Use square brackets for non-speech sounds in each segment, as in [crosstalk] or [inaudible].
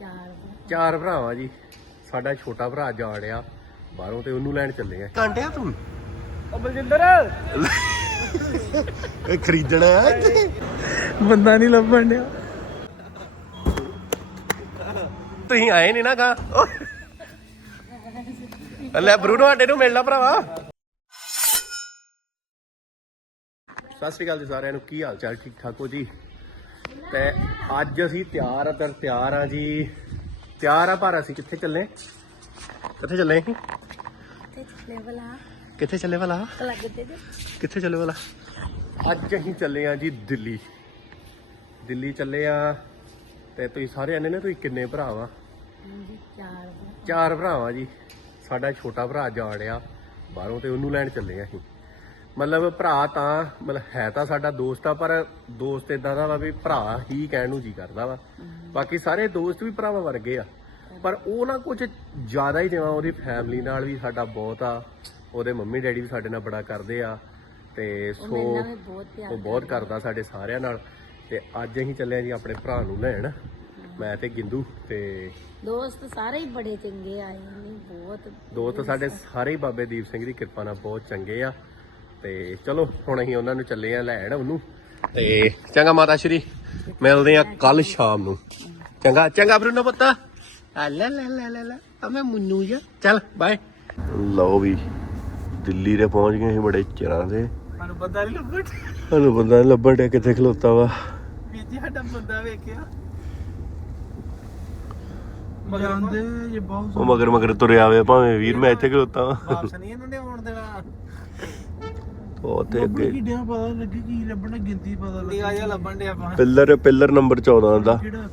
ਚਾਰ ਚਾਰ ਭਰਾਵਾਂ ਜੀ। ਸਾਡਾ ਛੋਟਾ ਭਰਾ ਜਾ ਰਿਹਾ ਬਾਹਰੋਂ ਤੇ ਉਹਨੂੰ ਲੈਣ ਚੱਲੇ ਆ। ਕਾਂਟਿਆ ਤੂੰ? ਉਹ ਬਲਜਿੰਦਰ। [laughs] ਇਹ ਖਰੀਦਣਾ ਹੈ ਬੰਦਾ ਨਹੀਂ ਲੱਭਣ ਡਿਆ। ਤੁਸੀਂ ਆਏ ਨਹੀਂ ਨਾ ਗਾ ਲੈ ਬਰੂਨੋ ਆਟੇ ਨੂੰ ਮਿਲਣਾ ਭਰਾਵਾ। ਸਤਿ ਸ਼੍ਰੀ ਅਕਾਲ ਜੀ ਸਾਰਿਆਂ ਨੂੰ। ਕੀ ਹਾਲ ਚਾਲ? ਠੀਕ ਠਾਕ ਹੋ ਜੀ? ਤੇ ਅੱਜ ਅਸੀਂ ਤਿਆਰ ਆ ਤਿਆਰ ਆ ਜੀ। ਤਿਆਰ ਆ ਪਰ ਅਸੀਂ ਕਿੱਥੇ ਚੱਲੇ? ਕਿੱਥੇ ਚੱਲੇ? ਅਸੀਂ ਤੇ ਚਲੇ ਵਾਲਾ ਕਿੱਥੇ ਚੱਲੇ ਲੱਗਦੇ ਦੇ ਕਿੱਥੇ ਚੱਲੇ ਵਾਲਾ ਅੱਜ ਅਸੀਂ ਚੱਲੇ ਆ ਜੀ ਦਿੱਲੀ। ਦਿੱਲੀ ਚੱਲੇ ਆ ਤੇ ਤੁਸੀਂ ਸਾਰੇ ਆਨੇ ਨੇ ਤੁਸੀਂ ਕਿੰਨੇ ਭਰਾ ਵਾ? ਹਾਂਜੀ ਚਾਰ ਚਾਰ ਭਰਾਵਾਂ ਜੀ। ਸਾਡਾ ਛੋਟਾ ਭਰਾ ਜਾ ਰਿਹਾ ਬਾਹਰੋਂ ਤੇ ਉਹਨੂੰ ਲੈਣ ਚੱਲੇ ਆ ਅਸੀਂ। ਮਤਲਬ ਭਰਾ ਤਾਂ ਮਤਲਬ ਹੈ ਤਾਂ ਸਾਡਾ ਦੋਸਤ ਆ ਪਰ ਦੋਸਤ ਇਦਾਂ ਦਾ ਵਾ ਵੀ ਭਰਾ ਹੀ ਕਹਿਣ ਨੂੰ ਜੀ ਕਰਦਾ ਵਾ। ਬਾਕੀ ਸਾਰੇ ਦੋਸਤ ਵੀ ਭਰਾਵਾਂ ਵਰਗੇ ਆ। ਪਰ ਉਹ ਨਾ ਕੁਝ ਜ਼ਿਆਦਾ ਹੀ ਜਿਵੇਂ ਉਹਦੀ ਫੈਮਿਲੀ ਨਾਲ ਵੀ ਸਾਡਾ ਬਹੁਤ ਆ ਉਹਦੇ ਮੰਮੀ ਡੈਡੀ ਵੀ ਸਾਡੇ ਨਾਲ ਬੜਾ ਕਰਦੇ ਆ ਤੇ ਸੋ ਉਹ ਬਹੁਤ ਕਰਦਾ ਸਾਡੇ ਸਾਰਿਆਂ ਨਾਲ। ਤੇ ਅੱਜ ਅਸੀਂ ਚੱਲੇ ਆ ਜੀ ਆਪਣੇ ਭਰਾ ਨੂੰ ਲੈਣ ਮੈਂ ਤੇ ਗਿੰਦੂ ਤੇ ਦੋਸਤ ਸਾਰੇ ਹੀ ਬੜੇ ਚੰਗੇ ਆਏ ਨੇ ਬਹੁਤ ਦੋਸਤ। ਸਾਡੇ ਸਾਰੇ ਹੀ ਬਾਬੇ ਦੀਪ ਸਿੰਘ ਦੀ ਕਿਰਪਾ ਨਾਲ ਬਹੁਤ ਚੰਗੇ ਆ। ਤੇ ਚਲੋ ਹੁਣ ਅਸੀਂ ਉਹਨਾਂ ਨੂੰ ਚੱਲੇ ਆ ਲੈਣ ਉਹਨੂੰ। ਤੇ ਚੰਗਾ ਮਾਤਾ ਸ਼੍ਰੀ ਮਿਲਦੇ ਆ ਕੱਲ ਸ਼ਾਮ ਨੂੰ। ਚੰਗਾ ਚੰਗਾ ਬਰੂਨੋ ਪੁੱਤਾ। ਆ ਲੈ ਲੈ ਲੈ ਲੈ ਲੈ। ਆ ਮੈਂ ਮੁੰਨੂ ਜਾ ਚੱਲ ਬਾਏ ਲਓ ਵੀ ਦਿੱਲੀ ਦੇ ਪਹੁੰਚ ਗਏ ਅਸੀਂ ਬੜੇ ਚਿਰਾਂ ਦੇ। ਮੈਨੂੰ ਬੰਦਾ ਨਹੀਂ ਲੱਭਣ ਸਾਨੂੰ ਬੰਦਾ ਨੀ ਲੱਭਣ ਡਿਆ ਕਿੱਥੇ ਖਲੋਤਾ ਵਾ। ਵੀਰ ਜੀ ਸਾਡਾ ਬੰਦਾ ਵੇਖਿਆ। ਜਾਂਦੇ ਜੇ ਬਹੁਤ ਉਹ ਮਗਰ ਮਗਰ ਤੁਰਿਆ ਆਵੇ ਭਾਵੇਂ ਵੀਰ ਮੈਂ ਇੱਥੇ ਖਲੋਤਾ ਵਾਂ। ਵਾਪਸ ਨਹੀਂ ਇਹਨਾਂ ਨੇ ਆਉਣ। ਤੇ ਅੱਗੇ। ਕਿੱਡਿਆਂ ਪਤਾ ਲੱਗੇ ਕੀ ਲੱਭਣਾ ਗਿਣਤੀ ਪਤਾ ਲੱਗੇ। ਜਿਹਾ ਲੱਭਣ ਡਿਆ ਆਪਾਂ ਪਿੱਲਰ ਪਿੱਲਰ ਨੰਬਰ 14 ਦਾ। ਕਿਹੜਾ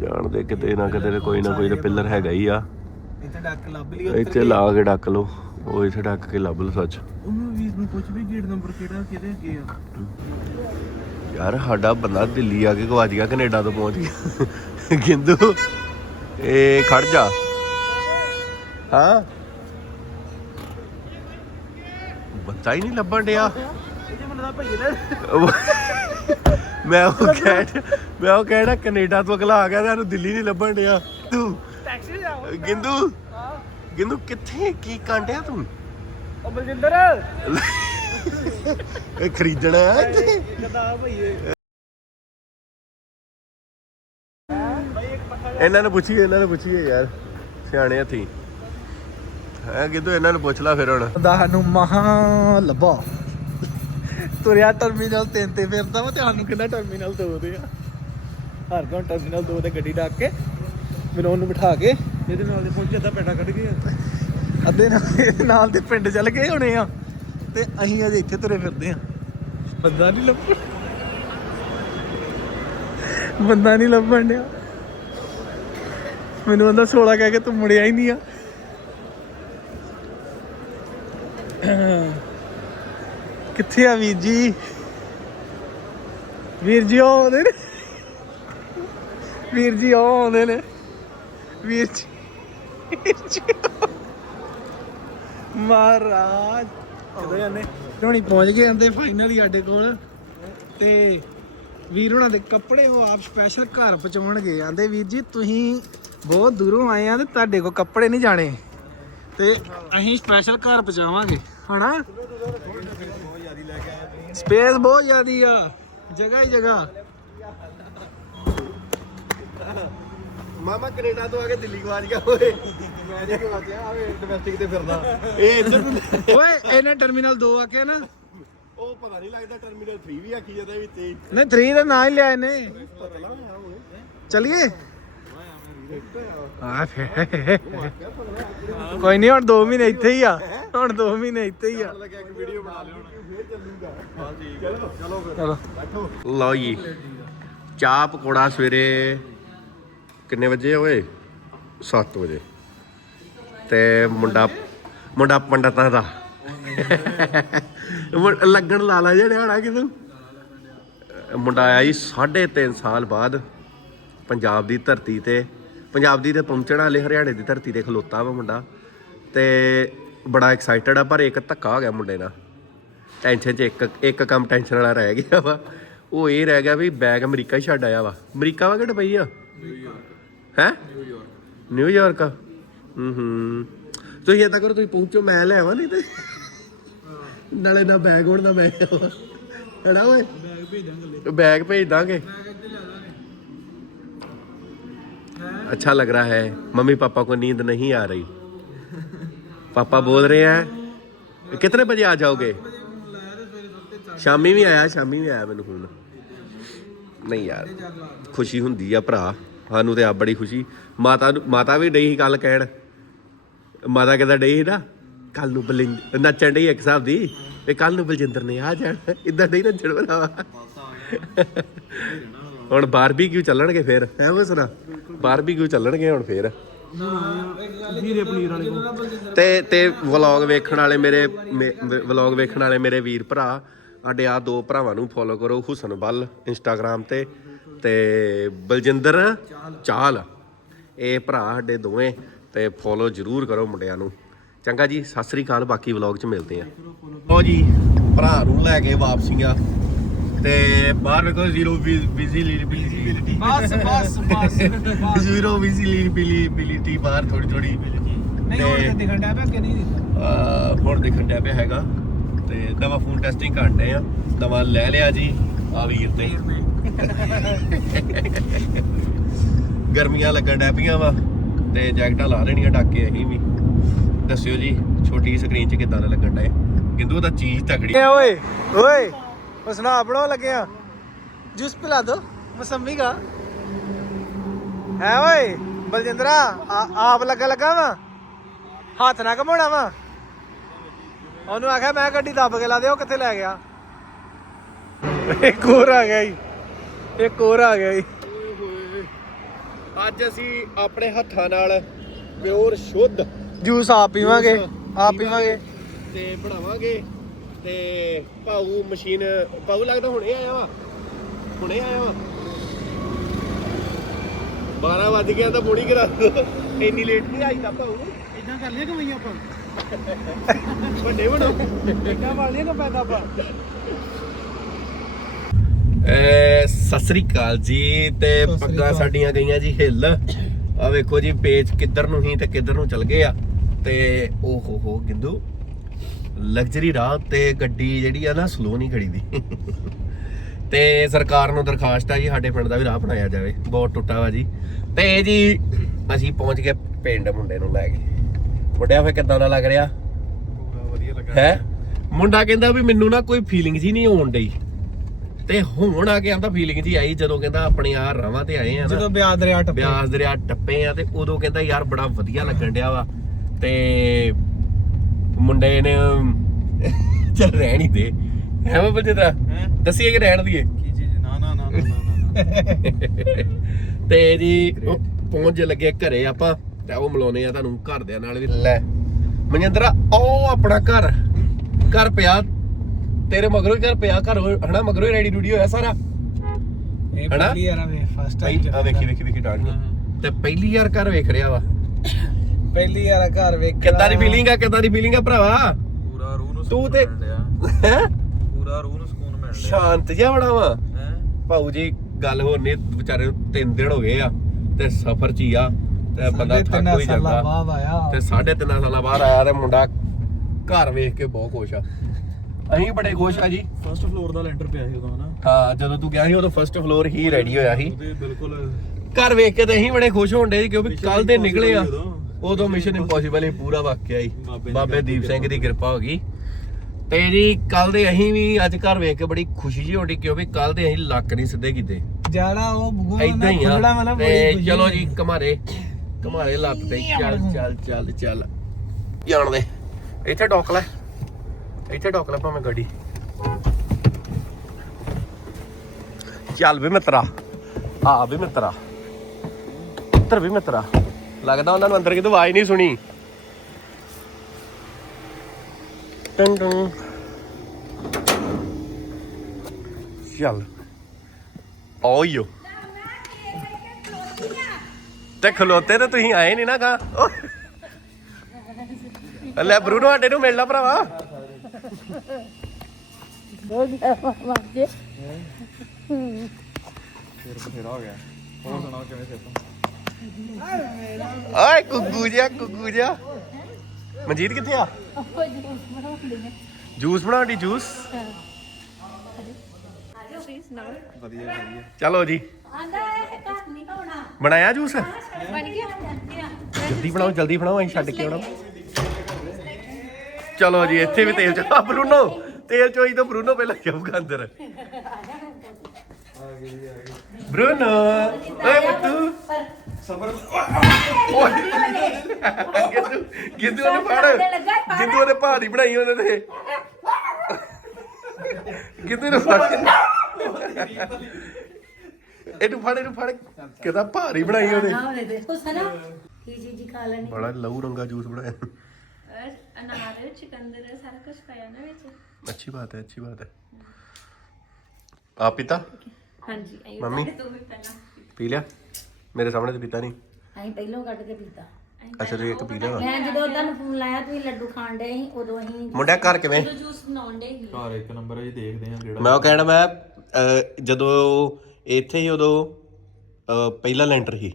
ਜਾਣਦੇ ਕਿਤੇ ਨਾ ਕਿਤੇ ਤੇ ਕੋਈ ਨਾ ਕੋਈ ਤਾਂ ਪਿੱਲਰ ਹੈਗਾ ਹੀ ਆ। ਇੱਥੇ ਡੱਕ ਲੱਭ ਲਈ ਇੱਥੇ ਲਾ ਕੇ ਡੱਕ ਲਓ। ਉਹ ਇੱਥੇ ਡੱਕ ਕੇ ਲੱਭ ਲਓ ਸੱਚ। ਉਹਨੂੰ ਵੀਰ ਨੂੰ ਪੁੱਛ ਵੀ ਗੇਟ ਨੰਬਰ ਕਿਹੜਾ ਕਿਹਦੇ ਅੱਗੇ ਆ? ਯਾਰ ਸਾਡਾ ਬੰਦਾ ਦਿੱਲੀ ਆ ਕੇ ਗਵਾਚ ਗਿਆ ਕੈਨੇਡਾ ਤੋਂ ਪਹੁੰਚ ਗਿਆ। ਗਿੰਦੂ ਇਹ ਖੜ ਜਾ। ਹਾਂ? ਬੰਦਾ ਹੀ ਨਹੀਂ ਲੱਭਣ ਡਿਆ। [laughs] ਮੈਂ ਉਹ ਕਹਿ ਮੈਂ ਉਹ ਕਹਿਣਾ ਕੈਨੇਡਾ ਤੋਂ ਅਗਲਾ ਆ ਗਿਆ ਤੇ ਸਾਨੂੰ ਦਿੱਲੀ ਨਹੀਂ ਲੱਭਣ ਡਿਆ। ਤੂੰ ਟੈਕਸੀ ਜਾਓ ਗਿੰਦੂ ਗਿੰਦੂ ਕਿੱਥੇ ਕੀ ਕਾਂਡਿਆ ਤੂੰ? ਉਹ ਬਲਜਿੰਦਰ। [laughs] ਇਹ ਖਰੀਦਣਾ ਹੈ ਕਦਾ ਭਈਏ ਇਹਨਾਂ ਨੂੰ ਪੁੱਛੀਏ ਇਹਨਾਂ ਨੂੰ ਪੁੱਛੀਏ ਯਾਰ ਸਿਆਣੇ ਹੱਥੀ ਹੈ ਕਿਦੋਂ ਇਹਨਾਂ ਨੂੰ ਪੁੱਛ ਲਾ ਫਿਰ ਹੁਣ। ਦਾ ਸਾਨੂੰ ਮਹਾ ਲੱਭਾ। ਤੁਰਿਆ ਟਰਮੀਨਲ 3 ਤੇ ਫਿਰਦਾ ਵਾ ਤੇ ਸਾਨੂੰ ਕਿੰਨਾ ਟਰਮੀਨਲ 2 ਤੇ ਆ। ਹਰ ਕੋਲ ਟਰਮੀਨਲ 2 ਤੇ ਗੱਡੀ ਡੱਕ ਕੇ ਮੈਨੂੰ ਉਹਨੂੰ ਬਿਠਾ ਕੇ। ਇਹਦੇ ਨਾਲ ਦੇ ਪਹੁੰਚੇ ਅੱਧਾ ਪੈਟਾ ਕੱਢ ਗਏ ਅੱਧੇ ਨਾਲ ਦੇ ਪਿੰਡ ਚੱਲ ਗਏ ਹੋਣੇ ਆ। ਤੇ ਅਸੀਂ ਅਜੇ ਇੱਥੇ ਤੁਰੇ ਫਿਰਦੇ ਆ। ਬੰਦਾ ਨਹੀਂ ਲੱਭਣ ਬੰਦਾ ਨਹੀਂ ਲੱਭਣ ਡਿਆ। ਮੈਨੂੰ ਉਹਦਾ 16 ਕਹਿ ਕੇ ਤੂੰ ਮੁੜਿਆ ਹੀ ਨਹੀਂ ਆ। ਕਿੱਥੇ ਆ ਵੀਰ ਜੀ? ਵੀਰ ਜੀ ਉਹ ਆਉਂਦੇ ਨੇ। ਵੀਰ ਜੀ ਉਹ ਆਉਂਦੇ ਨੇ। ਵੀਰ ਜੀ ਮਹਾਰਾਜ। ਕਿਦੋਂ ਜਾਂਦੇ? ਹੁਣੀ ਪਹੁੰਚ ਗਏ ਆਂਦੇ ਫਾਈਨਲੀ ਸਾਡੇ ਕੋਲ। ਤੇ ਵੀਰ ਉਹਨਾਂ ਦੇ ਕੱਪੜੇ ਉਹ ਆਪ ਸਪੈਸ਼ਲ ਘਰ ਪਹੁੰਚਾਉਣਗੇ। ਆਂਦੇ ਵੀਰ ਜੀ, ਤੁਸੀਂ ਬਹੁਤ ਦੂਰੋਂ ਆਏ ਆ ਤੇ ਤੁਹਾਡੇ ਕੋਲ ਕੱਪੜੇ ਨਹੀਂ ਜਾਣੇ। ਤੇ ਅਸੀਂ ਸਪੈਸ਼ਲ ਘਰ ਪਹੁੰਚਾਵਾਂਗੇ। ਹਨਾ? ਸਪੇਸ ਬਹੁਤ ਜ਼ਿਆਦੀ ਆ। ਜਗ੍ਹਾ ਹੀ ਜਗ੍ਹਾ। ਮਾਮਾ ਕੈਨੇਡਾ ਤੋਂ ਆ ਕੇ ਦਿੱਲੀ ਗਵਾਚ ਗਿਆ ਓਏ। ਮੈਂ ਜੇ ਗਵਾਚਿਆ ਆਵੇ ਡੋਮੈਸਟਿਕ ਤੇ ਫਿਰਦਾ। ਇਹ ਇੱਧਰ ਓਏ ਇਹਨੇ ਟਰਮੀਨਲ 2 ਆ ਕੇ ਨਾ। ਉਹ ਪਤਾ ਨਹੀਂ ਲੱਗਦਾ ਟਰਮੀਨਲ 3 ਵੀ ਆਖੀ ਜਾਂਦਾ ਵਿੱਚ ਹੀ ਨਹੀਂ 3 ਦਾ ਨਾਂ ਹੀ ਲਿਆ ਇਹਨੇ ਚਲਿਏ? ਆ ਫੇ ਕੋਈ ਨਹੀਂ ਹੁਣ 2 ਮਹੀਨੇ ਇੱਥੇ ਹੀ ਆ। ਹੁਣ 2 ਮਹੀਨੇ ਇੱਥੇ ਹੀ ਆ। ਚਲੋ। ਲਓ ਜੀ, ਚਾਹ ਪਕੌੜਾ ਸਵੇਰੇ ਕਿੰਨੇ ਵਜੇ ਓਏ? 7 ਵਜੇ। ਤੇ ਮੁੰਡਾ ਮੁੰਡਾ ਪੰਡਤਾਂ ਦਾ। ਮੁੰ- ਲੱਗਣ ਲਾਲਾ ਜਿਹੜੇ ਹਣਾ ਕਿ ਤੂੰ ਮੁੰਡਾ ਆਇਆ ਜੀ 3.5 ਸਾਲ ਬਾਅਦ ਪੰਜਾਬ ਦੀ ਧਰਤੀ ਤੇ ਪੰਜਾਬ ਦੀ ਤੇ ਪਹੁੰਚਣਾ ਹਲੇ ਹਰਿਆਣੇ ਦੀ ਧਰਤੀ ਤੇ ਖਲੋਤਾ ਵਾ ਮੁੰਡਾ ਤੇ ਬੜਾ ਐਕਸਾਈਟਡ ਆ ਪਰ ਇੱਕ ਧੱਕਾ ਹੋ ਗਿਆ ਮੁੰਡੇ ਨਾਲ। ਟੈਨਸ਼ਨ 'ਚ ਇੱਕ ਇੱਕ ਕੰਮ ਟੈਨਸ਼ਨ ਵਾਲਾ ਰਹਿ ਗਿਆ ਵਾ। ਉਹ ਇਹ ਰਹਿ ਗਿਆ ਵੀ ਬੈਗ ਅਮਰੀਕਾ ਹੀ ਛੱਡ ਆਇਆ ਵਾ। ਅਮਰੀਕਾ ਵਾ ਕਿ ਦੁਬਈ ਆ? ਹੈ? ਨਿਊਯਾਰਕ ਨਿਊਯਾਰਕ ਹੂੰ ਹੂੰ। ਤੁਸੀਂ ਇਹ ਕਰੋ ਤੁਸੀਂ ਪਹੁੰਚੋ ਮੈਂ ਲੈ ਆਵਾਂ ਨਹੀਂ ਤੇ। ਨਾਲੇ ਨਾ ਬੈਗ ਹੋਣ ਦਾ ਮੈਂ ਆਵਾਂ ਹੜਾ ਬੈਗ ਭੇਜ ਦਾਂਗੇ। ਬੈਗ ਭੇਜ ਦਾਂਗੇ। अच्छा लग रहा है मम्मी पापा को नींद नहीं आ रही पापा बोल रहे हैं कितने बजे आ जाओगे ਸ਼ਾਮੀ ਵੀ ਆਇਆ ਸ਼ਾਮੀ ਵੀ ਆਇਆ ਮੈਨੂੰ ਹੁਣ ਨਹੀਂ ਯਾਰ ਖੁਸ਼ੀ ਹੁੰਦੀ ਆ ਭਰਾ ਸਾਨੂੰ ਤੇ ਆ ਬੜੀ ਖੁਸ਼ੀ ਮਾਤਾ ਨੂੰ ਮਾਤਾ ਵੀ ਡਈ ਸੀ ਕੱਲ ਕਹਿਣ ਮਾਤਾ ਕਹਿੰਦਾ ਡਈ ਸੀ ਨਾ ਕੱਲ ਨੂੰ ਬਲਿੰਦ ਨੱਚਣ ਡਈ ਇੱਕ ਹਿਸਾਬ ਦੀ ਤੇ ਕੱਲ ਨੂੰ ਬਲਜਿੰਦਰ ਨੇ ਆ ਜਾਣਾ ਇਦਾਂ ਨਹੀਂ ਨੱਚਣ ਬਣਾਵਾ ਹੁਣ ਬਾਰਬੀਕਿਊ ਚੱਲਣਗੇ ਫਿਰ ਐ ਵਸਣਾ ਬਾਰਬੀਕਿਊ ਚੱਲਣਗੇ ਹੁਣ ਫਿਰ। ਹੀਰੇ ਪਨੀਰ ਵਾਲੇ ਕੋਲ। ਤੇ ਤੇ ਵਲੌਗ ਵੇਖਣ ਵਾਲੇ ਮੇਰੇ ਵਲੌਗ ਵੇਖਣ ਵਾਲੇ ਮੇਰੇ ਵੀਰ ਭਰਾ ਸਾਡੇ ਆ ਦੋ ਭਰਾਵਾਂ ਨੂੰ ਫੋਲੋ ਕਰੋ ਹੁਸਨ ਬੱਲ ਇੰਸਟਾਗ੍ਰam ਤੇ ਤੇ ਬਲਜਿੰਦਰ ਚਾਲ। ਇਹ ਭਰਾ ਸਾਡੇ ਦੋਵੇਂ ਤੇ ਫੋਲੋ ਜਰੂਰ ਕਰੋ ਮੁੰਡਿਆਂ ਨੂੰ। ਚੰਗਾ ਜੀ ਸਤਿ ਸ੍ਰੀ ਅਕਾਲ ਬਾਕੀ ਵਲੌਗ 'ਚ ਮਿਲਦੇ ਆ ਲਓ ਜੀ ਭਰਾ ਨੂੰ ਲੈ ਕੇ ਵਾਪਸੀਆਂ। ਤੇ ਬਾਹਰ ਵੇਖੋ ਜ਼ੀਰੋ ਵਿਜ਼ਿਬਿਲਿਟੀ ਬਸ ਬਸ ਬਸ ਬਸ। ਜ਼ੀਰੋ ਵਿਜ਼ਿਬਿਲਿਟੀ ਬਾਹਰ ਥੋੜੀ ਥੋੜੀ ਨਹੀਂ ਹੋਰ ਤੇ ਦਿਖਣ ਡਿਆ ਪਿਆ ਕਿ ਨਹੀਂ ਦਿਖਦਾ ਅਹ ਹੁਣ ਦੇਖਣ ਡਿਆ ਪਿਆ ਹੈਗਾ। ਤੇ ਦਵਾ ਫੋਨ ਟੈਸਟਿੰਗ ਡਏ ਆ। ਦਵਾ ਲੈ ਲਿਆ ਜੀ। ਆ ਵੀਰ ਤੇ ਗਰਮੀਆਂ ਲੱਗਣ ਡੈ ਪਈਆਂ ਵਾ। ਤੇ ਜੈਕਟਾਂ ਲਾ ਲੈਣੀਆਂ ਡਾਕੇ ਅਸੀਂ ਵੀ। ਦੱਸਿਓ ਜੀ ਛੋਟੀ ਸਕਰੀਨ 'ਚ ਕਿੱਦਾਂ ਦੇ ਲੱਗਣ ਡਏ? ਕਿੰਦੂ ਤਾਂ ਚੀਜ਼ ਤਕੜੀ। ਓਏ ਓਏ। ਬਸ ਨਾ ਬਣਾਉਣ ਲੱਗੇ ਆ। ਜੂਸ ਪਿਲਾ ਦੋ ਮਸੰਮੀ ਦਾ। ਹੈ ਓਏ ਬਲਜਿੰਦਰਾ ਆਪ ਲੱਗਾ ਲੱਗਾ ਵਾ? ਹੱਥ ਨਾ ਘਮਾਉਣਾ ਵਾ? ਉਹਨੂੰ ਆਖਿਆ ਮੈਂ ਗੱਡੀ ਦੱਬ ਕੇ ਲਾ ਦੇ ਉਹ ਕਿੱਥੇ ਲੈ ਗਿਆ? ਇੱਕ ਹੋਰ ਆ ਗਿਆ ਜੀ। ਇੱਕ ਹੋਰ ਆ ਗਿਆ ਜੀ। ਅੱਜ ਅਸੀਂ ਆਪਣੇ ਹੱਥਾਂ ਨਾਲ ਪਿਓਰ ਸ਼ੁੱਧ ਜੂਸ ਆਪ ਪੀਵਾਂਗੇ ਆਪ ਪੀਵਾਂਗੇ। ਤੇ ਬਣਾਵਾਂਗੇ। ਤੇ ਭਾਊ ਮਸ਼ੀਨ ਭਾਊ ਲੱਗਦਾ ਹੁਣੇ ਆਇਆ ਵਾ। ਹੁਣੇ ਆਇਆ ਵਾ। 12 ਵੱਜ ਗਿਆ ਤਾਂ ਬੋੜੀ ਕਰਾ ਦੋ। ਇੰਨੀ ਲੇਟ ਨਹੀਂ ਆਈ ਤਾਂ ਭਾਊ। ਇਦਾਂ ਕਰ ਲਿਆ ਕਮਾਈਆਂ ਆਪਾਂ? ਵੱਡੇ ਬਣੋ। ਇਦਾਂ ਵਾਲੀਆਂ ਨਾ ਪੈਦਾ ਆਪਾਂ? ਐ ਸਤਿ ਸ੍ਰੀ ਅਕਾਲ ਜੀ ਤੇ ਪੱਗਾਂ। ਸਾਡੀਆਂ ਗਈਆਂ ਜੀ ਹਿੱਲ। ਆ ਵੇਖੋ ਜੀ ਪੇਜ ਕਿੱਧਰ ਨੂੰ ਹੀ ਤੇ ਕਿੱਧਰ ਨੂੰ ਚਲ ਗਏ ਆ। ਤੇ ਓ ਹੋ ਹੋ ਗਿੰਦੂ। ਲਗਜ਼ਰੀ ਰਾਹ ਤੇ ਗੱਡੀ ਜਿਹੜੀ ਆ ਨਾ ਸਲੋ ਨਹੀਂ ਖੜੀ ਦੀ ਤੇ ਸਰਕਾਰ ਨੂੰ ਦਰਖਾਸਤ ਆ ਜੀ ਸਾਡੇ ਪਿੰਡ ਦਾ ਵੀ ਰਾਹ ਬਣਾਇਆ ਜਾਵੇ। ਬਹੁਤ ਟੁੱਟਾ ਵਾ ਜੀ। ਤੇ ਜੀ ਅਸੀਂ ਪਹੁੰਚ ਗਏ ਪਿੰਡ ਮੁੰਡੇ ਨੂੰ ਲੈ ਕੇ। ਮੁੰਡਿਆ ਫੇ ਕਿੱਦਾਂ ਦਾ ਲੱਗ ਰਿਹਾ? ਵਧੀਆ ਲੱਗਾ। ਹੈ? ਮੁੰਡਾ ਕਹਿੰਦਾ ਵੀ ਮੈਨੂੰ ਨਾ ਕੋਈ ਫੀਲਿੰਗ ਜੀ ਨਹੀਂ ਆਉਣ ਡਈ। ਤੇ ਹੁਣ ਆ ਕੇ ਆਂਦਾ ਫੀਲਿੰਗ ਜੀ ਆਈ ਜਦੋਂ ਕਹਿੰਦਾ ਆਪਣੀ ਆ ਰਾਵਾਂ ਤੇ ਆਏ ਆ ਨਾ। ਜਦੋਂ ਬਿਆਦ ਦਰਿਆ ਟੱਪੇ। ਬਿਆਸ ਦਰਿਆ ਟੱਪੇ ਆ ਤੇ ਉਦੋਂ ਕਹਿੰਦਾ ਯਾਰ ਬੜਾ ਵਧੀਆ ਲੱਗਣ ਡਿਆ ਵਾ। ਤੇ ਮੁੰਡੇ ਨੇ ਚੱਲ ਰਹਿਣ ਹੀ ਦੇ। ਹੈ ਬਲਜਿੰਦਰਾ ਹੈਂ? ਦੱਸੀਏ ਕਿ ਰਹਿਣ ਦੀਏ ਕੀ ਚੀਜ਼? ਨਾ ਨਾ ਨਾ ਨਾ [laughs] ਤੇ ਜੀ ਉਹ ਪਹੁੰਚ ਲੱਗੇ ਘਰੇ ਆਪਾਂ ਤੇ ਉਹ ਮਿਲਾਉਨੇ ਆ ਤੁਹਾਨੂੰ ਘਰਦਿਆਂ ਨਾਲ ਵੀ। ਲੈ ਮਨਿੰਦਰਾ ਉਹ ਆਪਣਾ ਘਰ। ਘਰ ਪਿਆ ਤੇਰੇ ਮਗਰੋਂ ਹੀ ਘਰ ਪਿਆ ਘਰ ਹਨਾ ਮਗਰੋਂ ਹੀ ਰੈਡੀ ਰੂਡੀ ਹੋਇਆ ਸਾਰਾ। ਇਹ ਹਨਾ? ਪਹਿਲੀ ਆ ਵੇ ਫਸਟ ਟਾਈਮ ਆ ਵੇਖੀ ਵੇਖੀ ਵੇਖੀ ਡਾਣੀਆਂ ਤੇ ਪਹਿਲੀ ਯਾਰ ਘਰ ਵੇਖ ਰਿਹਾ ਵਾ। ਪਹਿਲੀ ਵਾਰ ਘਰ ਵੇਖ ਕਿੱਦਾਂ ਦੀ ਫੀਲਿੰਗ ਆ ਕਿੱਦਾਂ ਦੀ ਫੀਲਿੰਗ ਆ ਭਰਾਵਾ? ਪੂਰਾ ਰੂਹ ਨੂੰ ਤੂੰ ਸਕੂਨ ਤੇ ਮਿਲ ਰਿਹਾ ਹੈਂ? ਪੂਰਾ ਰੂਹ ਨੂੰ ਸਕੂਨ ਮਿਲ ਰਿਹਾ ਸ਼ਾਂਤ ਜਿਹਾ ਬੜਾ ਵਾ। ਹੈ? ਭਾਊ ਜੀ ਗੱਲ ਹੋਰ ਨੇ ਵਿਚਾਰੇ ਨੂੰ 3 ਦਿਨ ਹੋ ਗਏ ਆ ਤੇ ਸਫ਼ਰ 'ਚ ਹੀ ਆ ਤੇ ਬੰਦਾ ਥੱਕ ਹੋਈ ਜਾਂਦਾ। ਬਾਅਦ ਆਇਆ ਤੇ ਸਾਢੇ ਤਿੰਨ ਸਾਲਾਂ ਬਾਅਦ ਆਇਆ ਤੇ ਮੁੰਡਾ ਘਰ ਵੇਖ ਕੇ ਬਹੁਤ ਖੁਸ਼ ਆ। ਅਸੀਂ ਬੜੇ ਖੁਸ਼ ਆ ਜੀ। ਫਸਟ ਫਲੋਰ ਦਾ ਲੈਂਟਰ ਪਿਆ ਸੀ ਉਦੋਂ ਹਨਾ? ਹਾਂ ਜਦੋਂ ਤੂੰ ਗਿਆ ਸੀ ਉਦੋਂ ਫਰਸਟ ਫਲੋਰ ਹੀ ਰੈਡੀ ਹੋਇਆ ਸੀ। ਉਹਦੇ ਬਿਲਕੁਲ ਘਰ ਵੇਖ ਕੇ ਤਾਂ ਅਸੀਂ ਬੜੇ ਖੁਸ਼ ਹੋਣ ਡੇ ਕਿਉਂਕਿ ਕੱਲ ਦੇ ਨਿਕਲੇ ਆ। ਉਦੋਂ। ਮਿਸ਼ਨ ਇੰਪੋਸੀਬਲ ਹੀ ਪੂਰਾ ਵਾਕਿਆ ਹੀ। ਬਾਬੇ ਦੀ ਦੀਪ ਸਿੰਘ ਦੀ ਕਿਰਪਾ ਹੋ ਗਈ। ਤੇ ਜੀ ਕੱਲ ਦੇ ਅਸੀਂ ਵੀ ਅੱਜ ਘਰ ਵੇਖ ਕੇ ਬੜੀ ਖੁਸ਼ੀ ਜੀ ਹੋਣੀ ਕਿਉਂਕਿ ਕੱਲ ਦੇ ਅਸੀਂ ਲੱਕ ਨਹੀਂ ਸਿੱਧੇ ਕੀਤੇ। ਜਾਣਾ ਉਹ ਬੁਗੂ ਐਦਾਂ ਹੀ ਆ। ਮਤਲਬ ਤੇ ਚਲੋ ਜੀ ਕਮਾਰੇ ਕਮਾਰੇ ਲੱਤ ਤੇ। ਚੱਲ ਚੱਲ ਚੱਲ ਚੱਲ। ਜਾਣ ਦੇ। ਇੱਥੇ ਡੋਕ ਲੈ। ਇੱਥੇ ਡੋਕ ਲੈ ਭਾਵੇਂ ਗੱਡੀ। ਚੱਲ ਵੀ ਮਿੱਤਰਾ। ਆ ਵੀ ਮਿੱਤਰਾ। ਇੱਧਰ ਵੀ ਮਿੱਤਰਾ। ਲੱਗਦਾ ਉਹਨਾਂ ਨੂੰ ਅੰਦਰ ਕਿਤੋਂ ਆਵਾਜ਼ ਨਹੀਂ ਸੁਣੀ। ਟੰ ਟੰ। ਚੱਲ। ਓਯੋ ਤੇ ਖਲੋਤੇ ਤੇ ਤੁਸੀਂ ਆਏ ਨਹੀਂ ਨਾ ਗਾ। ਲੈ ਬਰੂਨੋ ਆਡੇ ਨੂੰ ਮਿਲ ਲਾ ਭਰਾਵਾ ਬਹੁਤ ਵਾਜੇ ਫਿਰ ਬਥੇਰਾ ਹੋ ਗਿਆ। ਹੋਰ ਸੁਣਾਓ ਕਿਵੇਂ ਸਿਹਤਾਂ? ਓਏ ਕੁੱਗੂ ਜਿਹਾ ਕੁੱਗੂ ਜਿਹਾ ਮਨਜੀਤ ਕਿੱਥੇ ਆ? ਜੂਸ ਬਣਾਉਣ ਜੂਸ? ਵਧੀਆ ਵਧੀਆ। ਚਲੋ ਜੀ। ਬਣਾਇਆ ਜੂਸ? ਜਲਦੀ ਬਣਾਓ ਜਲਦੀ ਬਣਾਓ, ਅਸੀਂ ਛੱਡ ਕੇ ਆਉਣਾ। ਚਲੋ ਜੀ, ਇੱਥੇ ਵੀ ਤੇਲ ਚਾ ਬਰੂਨੋ, ਤੇਲ ਚੋਈ ਤੋਂ ਬਰੂਨੋ ਪਹਿਲਾਂ ਜਾਊਗਾ ਅੰਦਰ। ਬਰੂਨੋ ਓਏ ਪੁੱਤੂ। ਸਬਰ। ਓਏ ਗਿੱਦੂ ਗਿੱਦੂ ਉਹਨੇ ਫੜ ਗਿੱਦੂ ਉਹਨੇ ਭਾਰੀ ਬਣਾਈ ਉਹਨੇ ਤੇ। ਗਿੱਦੂ ਨੇ ਫੜ ਇਹਨੂੰ ਫੜ ਇਹਨੂੰ ਫੜ। ਕਿਦਾ ਭਾਰੀ ਬਣਾਈ ਉਹਨੇ। ਆਹ ਦੇ ਹੁਸਨਾ ਕੀ ਚੀਜ਼ ਖਾ ਲੈਣੀ। ਬੜਾ ਲਹੂ ਰੰਗਾ ਜੂਸ ਬਣਾਇਆ। ਅਨਾਰ ਚਿਕੰਦਰ ਸਾਰਾ ਕੁਝ ਪਾਇਆ ਨਾ ਵਿੱਚ। ਅੱਛੀ ਬਾਤ ਹੈ ਅੱਛੀ ਬਾਤ ਹੈ। ਆਪ ਪੀਤਾ? ਹਾਂਜੀ ਆਈ ਮੰਮੀ ਤੂੰ ਵੀ ਪਹਿਲਾਂ ਪੀ ਲਿਆ? ਮੇਰੇ ਸਾਹਮਣੇ ਤੇ ਪੀਤਾ ਨਹੀਂ। ਅਸੀਂ ਪਹਿਲੋਂ ਕੱਢ ਕੇ ਪੀਤਾ। ਅੱਛਾ ਤੁਸੀਂ ਇੱਕ ਪੀ ਲਿਆ। ਮੈਂ ਜਦੋਂ ਤੁਹਾਨੂੰ ਫੋਨ ਲਾਇਆ ਤੁਸੀਂ ਲੱਡੂ ਖਾਣ ਡਏ ਸੀ ਉਦੋਂ ਅਸੀਂ ਮੁੰਡਿਆ ਘਰ ਕਿਵੇਂ? ਜੂਸ ਬਣਾਉਣ ਦੇ ਹੀ ਘਰ ਇੱਕ ਨੰਬਰ ਹੈ ਜੀ ਦੇਖਦੇ ਆ ਕਿਹੜਾ ਮੈਂ ਉਹ ਕਹਿਣਾ ਮੈਂ ਅਹ, ਜਦੋਂ ਇੱਥੇ ਹੀ ਉਦੋਂ ਅਹ, ਪਹਿਲਾ ਲੈਂਟਰ ਸੀ।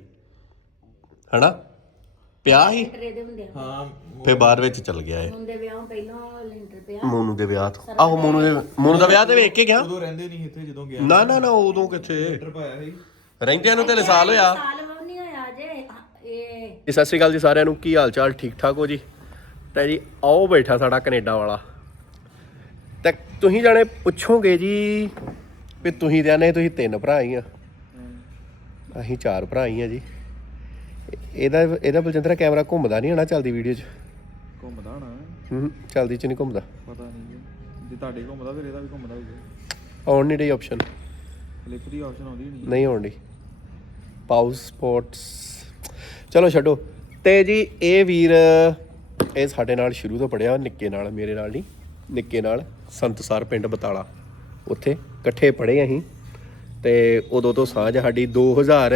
ਹਨਾ? ਪਿਆ ਸੀ? ਟਰੇ ਦੇ ਹੁੰਦੇ ਆ। ਹਾਂ ਫੇ ਬਾਅਦ ਵਿੱਚ ਚੱਲ ਗਿਆ ਇਹ। ਹੁੰਦੇ ਵਿਆਹ ਪਹਿਲੋਂ ਲੈਂਟਰ ਪਿਆ। ਮੋਨੂ ਦੇ ਵਿਆਹ ਤੋਂ। ਆਹੋ ਮੋਨੂ ਦੇ ਮੋਨੂ ਦਾ ਵਿਆਹ ਤੇ ਵੇਖ ਕੇ ਗਿਆ? ਉਦੋਂ ਰਹਿੰਦੇ ਨਹੀਂ ਇੱਥੇ ਜਦੋਂ ਗਿਆ। ਨਾ ਨਾ ਨਾ ਉਦੋਂ ਕਿੱਥੇ? ਲੈਟਰ ਪਾਇਆ ਸੀ। ਰਹਿੰਦਿਆਂ ਨੂੰ ਤੇ ਸਾਲ ਹੋਇਆ। ਸਾਲ ਵੀ ਨਹੀਂ ਹੋਇਆ ਜੇ ਇਹ ਜੀ ਸਤਿ ਸ਼੍ਰੀ ਅਕਾਲ ਜੀ ਸਾਰਿਆਂ ਨੂੰ। ਕੀ ਹਾਲ ਚਾਲ ਠੀਕ ਠਾਕ ਹੋ ਜੀ? ਤੇ ਜੀ ਆਓ ਬੈਠਾ ਸਾਡਾ ਕੈਨੇਡਾ ਵਾਲਾ। ਤੇ ਤੁਸੀਂ ਜਾਣੇ ਪੁੱਛੋਗੇ ਜੀ ਵੀ ਤੁਸੀਂ ਤੇ ਆਨੇ ਤੁਸੀਂ ਤਿੰਨ ਭਰਾ ਹੀ ਆ। ਅਸੀਂ ਚਾਰ ਭਰਾ ਹੀ ਆ ਜੀ। ਇਹਦਾ ਇਹਦਾ ਬਲਜਿੰਦਰਾ ਕੈਮਰਾ ਘੁੰਮਦਾ ਨਹੀਂ ਹੋਣਾ ਚੱਲਦੀ ਵੀਡੀਓ 'ਚ। ਘੁੰਮਦਾ ਨਾ ਹੂੰ। ਚੱਲਦੀ 'ਚ ਨਹੀਂ ਘੁੰਮਦਾ। ਪਤਾ ਨਹੀਂ ਜੀ। ਤੁਹਾਡੇ ਘੁੰਮਦਾ ਫਿਰ ਇਹਦਾ ਵੀ ਘੁੰਮਦਾ ਹੋਊਗਾ ਆਉਣ ਨਹੀਂ ਰਹੀ ਆਪਸ਼ਨ ਫਲਿੱਪ ਦੀ ਆਪਸ਼ਨ ਆਉਂਦੀ ਨਹੀਂ। ਨਹੀਂ ਆਉਣ ਦੀ ਪਾਉਸ ਸਪੋਰਟਸ ਚਲੋ ਛੱਡੋ। ਤੇ ਜੀ ਇਹ ਵੀਰ ਇਹ ਸਾਡੇ ਨਾਲ ਸ਼ੁਰੂ ਤੋਂ ਪੜਿਆ ਨਿੱਕੇ ਨਾਲ ਮੇਰੇ ਨਾਲ ਨਹੀਂ ਨਿੱਕੇ ਨਾਲ ਸੰਤਸਾਰ ਪਿੰਡ ਬਤਾਲਾ। ਉੱਥੇ ਇਕੱਠੇ ਪੜੇ ਅਸੀਂ। ਤੇ ਉਦੋਂ ਤੋਂ ਸਾਂਝ ਸਾਡੀ 2000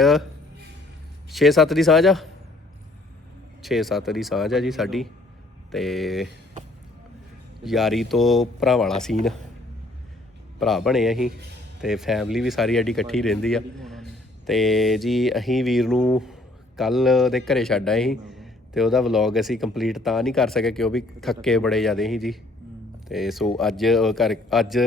6-7 ਦੀ ਸਾਂਝ ਆ। 6-7 ਦੀ ਸਾਂਝ ਆ ਜੀ ਸਾਡੀ। ਤੇ ਯਾਰੀ ਤੋਂ ਭਰਾ ਵਾਲਾ ਸੀਨ। ਭਰਾ ਬਣੇ ਅਸੀਂ, ਤੇ ਫੈਮਿਲੀ ਵੀ ਸਾਰੀ ਸਾਡੀ ਇਕੱਠੀ ਰਹਿੰਦੀ ਆ। ਤੇ ਜੀ ਅਸੀਂ ਵੀਰ ਨੂੰ ਕੱਲ ਦੇ ਘਰੇ ਛੱਡ ਆਏ ਸੀ। ਤੇ ਉਹਦਾ ਵਲੌਗ ਅਸੀਂ ਕੰਪਲੀਟ ਤਾਂ ਨਹੀਂ ਕਰ ਸਕੇ ਕਿ ਉਹ ਵੀ ਥੱਕੇ ਬੜੇ ਜ਼ਿਆਦੇ ਸੀ ਜੀ। ਤੇ ਸੋ ਅੱਜ ਕਰ ਅੱਜ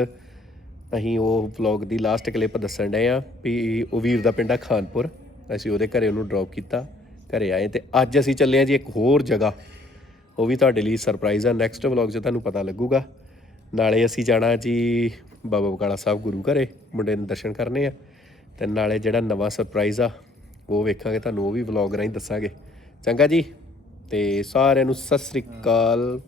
ਅਸੀਂ ਉਹ ਵਲੌਗ ਦੀ ਲਾਸਟ ਕਲਿੱਪ ਦੱਸਣ ਡਏ ਆ ਵੀ ਉਹ ਵੀਰ ਦਾ ਪਿੰਡ ਆ ਖਾਨਪੁਰ। ਅਸੀਂ ਉਹਦੇ ਘਰੇ ਉਹਨੂੰ ਡ੍ਰੌਪ ਕੀਤਾ, ਘਰੇ ਆਏ ਤੇ ਅੱਜ ਅਸੀਂ ਚੱਲੇ ਆ ਜੀ ਇੱਕ ਹੋਰ ਜਗ੍ਹਾ। ਉਹ ਵੀ ਤੁਹਾਡੇ ਲਈ ਸਰਪ੍ਰਾਈਜ਼ ਆ ਨੈਕਸਟ ਵਲੌਗ 'ਚ ਤੁਹਾਨੂੰ ਪਤਾ ਲੱਗੂਗਾ। ਨਾਲੇ ਅਸੀਂ ਜਾਣਾ ਜੀ ਬਾਬਾ ਬਕਾਲਾ ਸਾਹਿਬ ਗੁਰੂ ਘਰੇ, ਮੁੰਡੇ ਨੂੰ ਦਰਸ਼ਨ ਕਰਨੇ ਆ। ਤੇ ਨਾਲੇ ਜਿਹੜਾ ਨਵਾਂ ਸਰਪ੍ਰਾਈਜ਼ ਆ, ਉਹ ਵੇਖਾਂਗੇ ਤੁਹਾਨੂੰ, ਉਹ ਵੀ ਵਲੌਗ ਰਾਹੀਂ ਦੱਸਾਂਗੇ। ਚੰਗਾ ਜੀ, ਤੇ ਸਾਰਿਆਂ ਨੂੰ ਸਤਿ ਸ੍ਰੀ ਅਕਾਲ।